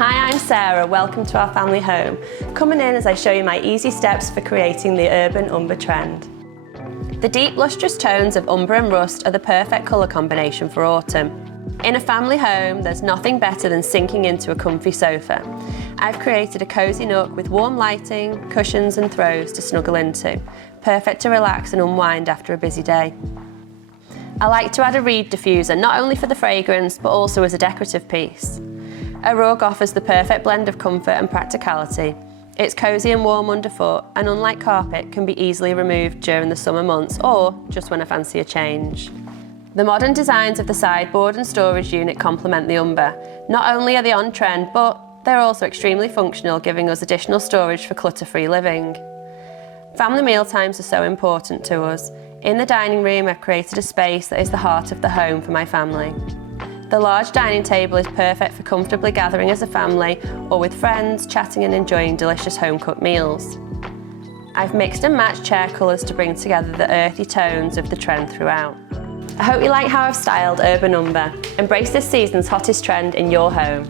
Hi, I'm Sarah. Welcome to our family home. Coming in as I show you my easy steps for creating the Urban Umber trend. The deep lustrous tones of umber and rust are the perfect colour combination for autumn. In a family home, there's nothing better than sinking into a comfy sofa. I've created a cosy nook with warm lighting, cushions and throws to snuggle into, perfect to relax and unwind after a busy day. I like to add a reed diffuser, not only for the fragrance, but also as a decorative piece. A rug offers the perfect blend of comfort and practicality. It's cosy and warm underfoot, and unlike carpet, can be easily removed during the summer months or just when I fancy a change. The modern designs of the sideboard and storage unit complement the umber. Not only are they on trend, but they're also extremely functional, giving us additional storage for clutter-free living. Family mealtimes are so important to us. In the dining room, I've created a space that is the heart of the home for my family. The large dining table is perfect for comfortably gathering as a family or with friends, chatting and enjoying delicious home-cooked meals. I've mixed and matched chair colours to bring together the earthy tones of the trend throughout. I hope you like how I've styled Urban Umber. Embrace this season's hottest trend in your home.